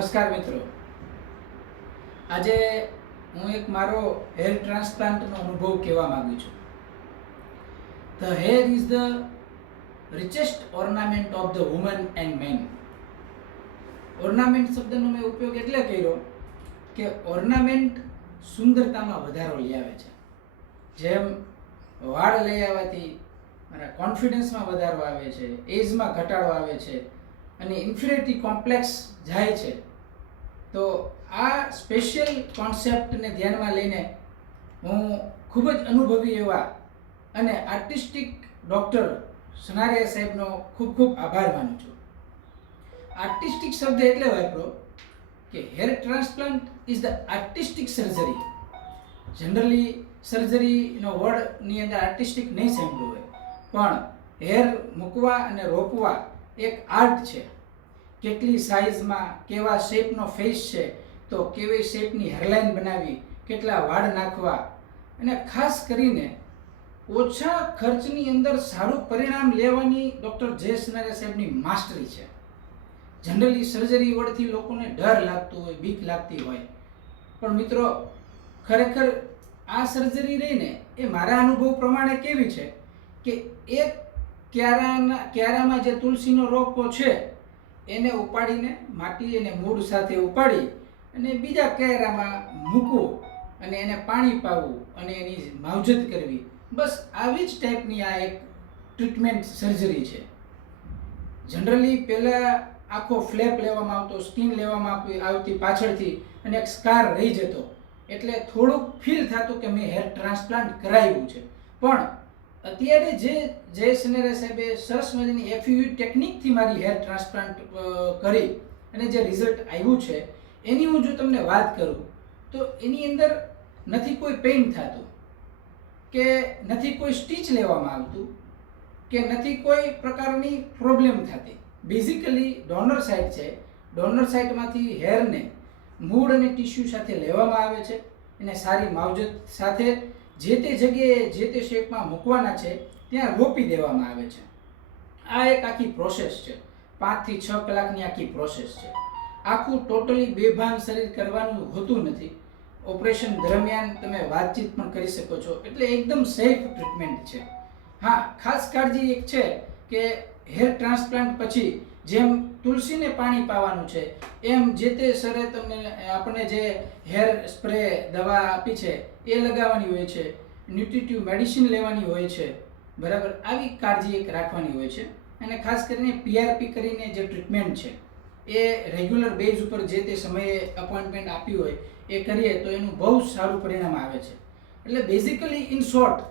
નમસ્કાર મિત્રો, આજે હું એક મારો હેર ટ્રાન્સપ્લાન્ટનો અનુભવ કહેવા માંગુ છું. The hair is the richest ornament of the woman and man. Ornament શબ્દનો મેં ઉપયોગ એટલે કર્યો કે ઓર્નામેન્ટ સુંદરતામાં વધારો લઈ આવે છે. જેમ વાળ લઈ આવવાથી મારા કોન્ફિડન્સમાં વધારો આવે છે, એજમાં ઘટાડો આવે છે અને ઇન્ફિનિટી કોમ્પ્લેક્સ જાય છે. તો આ સ્પેશિયલ કોન્સેપ્ટને ધ્યાનમાં લઈને હું ખૂબ જ અનુભવી એવા અને આર્ટિસ્ટિક ડૉક્ટર સનારિયા સાહેબનો ખૂબ ખૂબ આભાર માનું છું. આર્ટિસ્ટિક શબ્દ એટલે વાપરો કે hair transplant is the artistic surgery. Generally સર્જરીનો વર્ડની અંદર આર્ટિસ્ટિક નહીં સાંભળ્યું હોય, પણ હેર મૂકવા અને રોપવા એક આર્ટ છે. કેટલી સાઇઝમાં કેવા શેપનો ફેસ છે, તો કેવી શેપની હેરલાઇન બનાવી, કેટલા વાળ નાખવા, અને ખાસ કરીને ઓછા ખર્ચની અંદર સારું પરિણામ લેવાની ડૉક્ટર જે સનારિયા સાહેબની માસ્ટરી છે. જનરલી સર્જરી વર્ડથી લોકોને ડર લાગતો હોય, બીક લાગતી હોય, પણ મિત્રો ખરેખર આ સર્જરી રહીને એ મારા અનુભવ પ્રમાણે કેવી છે કે એક ક્યારામાં જે તુલસીનો રોપો છે એને ઉપાડીને માટી અને મૂળ સાથે ઉપાડી અને બીજા ક્યારામાં મૂકવું અને એને પાણી પાવું અને એની માવજત કરવી, બસ આવી જ ટાઈપની આ એક ટ્રીટમેન્ટ સર્જરી છે. જનરલી પહેલાં આખો ફ્લેપ લેવામાં આવતો, સ્કિન લેવામાં આવતી પાછળથી અને એક સ્કાર રહી જતો, એટલે થોડુંક ફીલ થતું કે મેં હેર ટ્રાન્સપ્લાન્ટ કરાવ્યું છે. પણ અત્યારે જે સનારિયા સાહેબે સરસ મજાની FUE ટેકનિકથી મારી હેર ટ્રાન્સપ્લાન્ટ કરી અને જે રિઝલ્ટ આવ્યું છે એની હું જો તમને વાત કરું તો એની અંદર નથી કોઈ પેઇન થતું, કે નથી કોઈ સ્ટીચ લેવામાં આવતું, કે નથી કોઈ પ્રકારની પ્રોબ્લેમ થતી. બેઝિકલી ડોનર સાઇટ છે, ડોનર સાઇટમાંથી હેરને મૂળ અને ટિશ્યુ સાથે લેવામાં આવે છે, એને સારી માવજત સાથે જે તે જગ્યાએ જે તે શેપમાં મૂકવાના છે ત્યાં રોપી દેવામાં આવે છે. આ એક આખી પ્રોસેસ છે, 5 થી 6 કલાકની આખી પ્રોસેસ છે. આખું ટોટલી બેભાન શરીર કરવાનું હોતું નથી. ઓપરેશન દરમિયાન તમે વાતચીત પણ કરી શકો છો, એટલે એકદમ સેફ ટ્રીટમેન્ટ છે. હા, ખાસ કાળજી એક છે કે હેર ટ્રાન્સપ્લાન્ટ પછી જેમ તુલસીને પાણી પાવાનું છે એમ જે તે સરે તમને આપણે જે હેર સ્પ્રે દવા આપી છે એ લગાવવાની હોય છે, ન્યુટ્રિટિવ મેડિસિન લેવાની હોય છે, બરાબર. આવી કાળજી એક રાખવાની હોય છે. અને ખાસ કરીને PRP કરીને જે ટ્રીટમેન્ટ છે એ રેગ્યુલર બેઝ ઉપર જે તે સમયે અપોઇન્ટમેન્ટ આપ્યું હોય એ કરીએ તો એનું બહુ સારું પરિણામ આવે છે. એટલે બેઝિકલી ઇન શોર્ટ,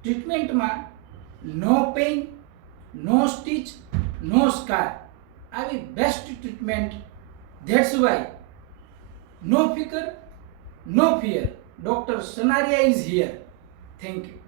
ટ્રીટમેન્ટમાં no pain, no stitch, no scar, આવી best treatment. That's why no ફિકર, no fear, doctor Sanaria is here. Thank you.